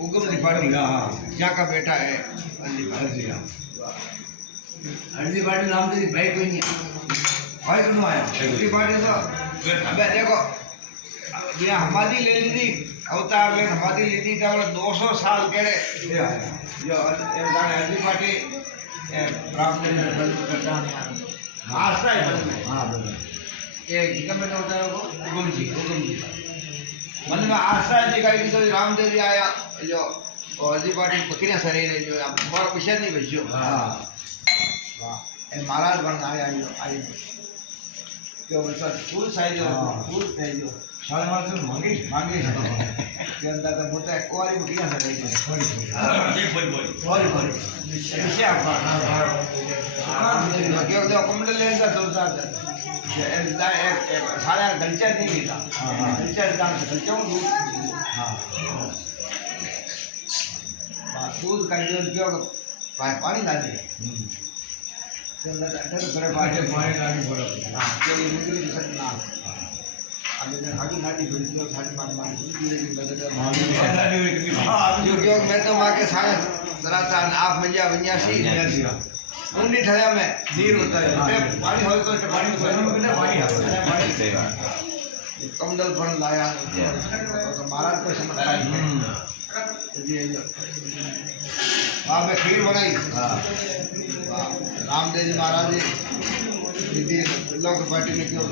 उगम त्रिपाठी क्या का बेटा है हरजी पाटिल नाम से भाई कोई नहीं भाई क्यों आया त्रिपाठी तो अबे देखो ये हमारी ले ली थी अवतार में हमारी ली थी तो 200 साल पहले जो हरजी पाटी ब्राह्मण ने बंद करता आस्था है बंद हां बंद ये जिका में होता है वो उगम जी मन में आस्था है जी का तो रामदेव जी आया जो हरजी पाटी बकरियां सरे ने जो बड़ा विषय नहीं बच्चों हां वाह ए महाराज बन आया आई क्यों बच्चा फूल साइज फूल साइज सारे मात्र मांगे मांगे के अंदर तो होता है कोरी बकरियां सरे ने सॉरी विषय आपका क्यों जो कमल लेगा तो सारा गलचा नहीं मिला गलचा दाम से गलचा दूध हाँ दूध का जो पानी डाल दिए बड़े पानी डाली बोलो हाँ क्यों मुझे ना अभी हाडी हाडी बिल्कुल हाडी मान मान जो क्यों मैं तो माँ के साथ जरा था आप मंजा बंजासी उन्नी ठहरा में नीर होता है पानी हो तो पानी कमंडल फल लाया तो महाराज को समझता है वहाँ पे खीर बनाई रामदेव जी महाराज जी लोग पार्टी में क्यों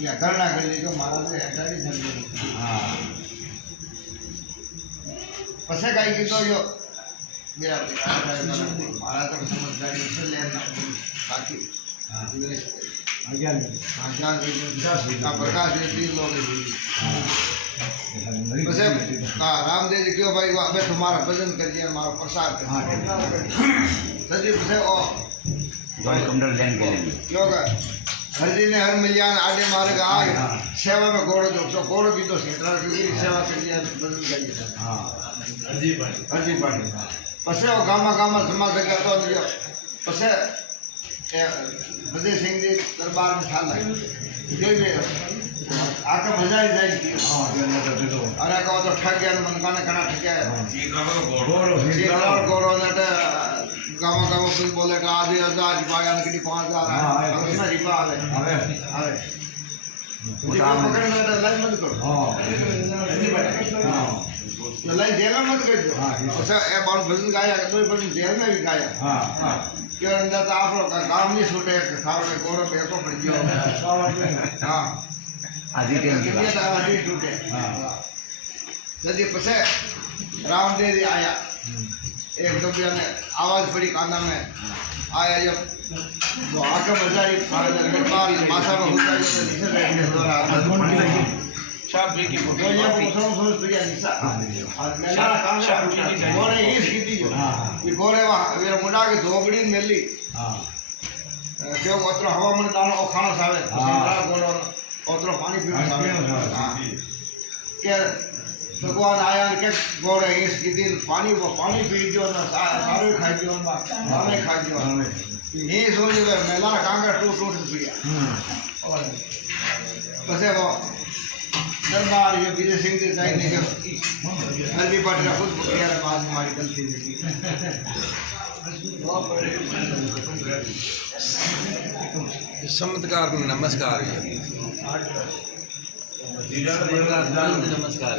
या करना कर दी तो महाराज ने हटाई धर दी पसे काई की तो जो मेरा महाराज का समझदारी से लेना बाकी का प्रकाश देती लोग वैसे रामदेव जी क्यों भाई अबे तुम्हारा भजन कर दिया हमारा प्रसाद सजी वैसे ओ कमंडल लेन के लिए क्यों हरजी ने हर मिलियान आगे मार्ग आए सेवा में घोड़ो दो घोड़ो भी तो सीता की सेवा कर दिया भजन कर दिया हां हरजी पाटी पसे वो गामा गामा समाज करतो दियो पसे बदे सिंह जी दरबार में ठाल लगे देवे आके मजा ही जाएगी हां अरे को तो ठग गया मन काने कना ठगया घोड़ो ने गामा गामा कोई बोले का आधी हजार पाया ने की 5000 उसमें रिपा आवे पकड़ में लाइन मत करो हां लाइन जेल मत कर दो अच्छा ए बाल भजन गाया कोई भजन जेल में भी गाया हां क्यों अंदर तो आप लोग का काम नहीं छूटे सारे गोरो बेको पड़ गयो हां आजी टेम की बात आजी टूटे हां यदि पसे रामदेव जी आया एक दबिया ने आवाज पड़ी काना में आया जब वो आके मजाई पाल माथा में घुसा जो नीचे बैठे थोड़ा शाप की फोटो ये सोच प्रिया निशा और मेरा काम गोरे ही सीधी जो ये गोरे वा ये मुंडा के धोबड़ी मिली हां क्यों ओतरो हवा में दानो खाना सावे गोरो ओतरो पानी पीना सावे हां के भगवान आया के गोरे इस दिन पानी वो पानी पी जो ना सारे खाई जो ना सारे खाई जो ये सोच मेला कांगा टूट पिया और बसे वो दरबार ये विजय सिंह जी जाई ने हरजी पाटी का खुद यार बात हमारी गलती थी चमत्कार नमस्कार नमस्कार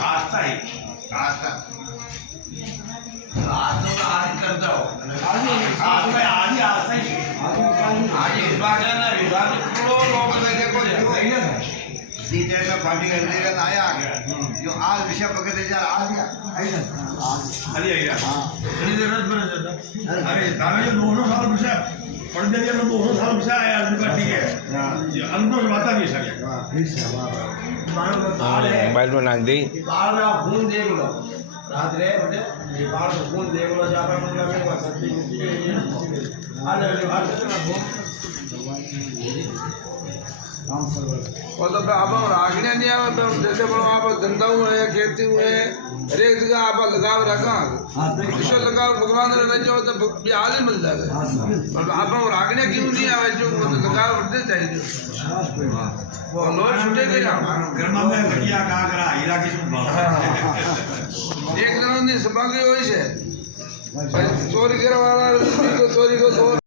आस्था ही आस्था आज कर दो आज आस्था ही आज इस बात है ना विभाग करोड़ों लोग देखो सीधे में पार्टी कर देगा आया जो आज विषय पकड़े जा आ गया अरे आया हां अरे जरूरत बना जाता अरे दावे जो 200 साल विषय पढ़ दिया तो 200 साल विषय आया आज पार्टी के ये अनुभव बात भी सके वाह मोबाइल में नाख दी बाहर में आप खून देख लो रात रे बेटे ये बाहर में खून देख लो जा पर मुंगा में सब्जी आ ले बाहर से ना खून और तो आप रागने नहीं आवे तो जैसे बोलो आप धंधा हुए खेती हुए हर एक जगह आप लगाव रखा ईश्वर लगाव भगवान ने रचो तो बिहार ही मिल जाएगा और आप रागने क्यों नहीं आवे जो लगाव बढ़ते चाहिए वो लोग छूटे गए ઘરમાં મેં ઘડિયા કાંકરા હીરા की શું ભાવ એક જણની સભાગી હોય છે ચોરી કરવા વાળા ચોરી को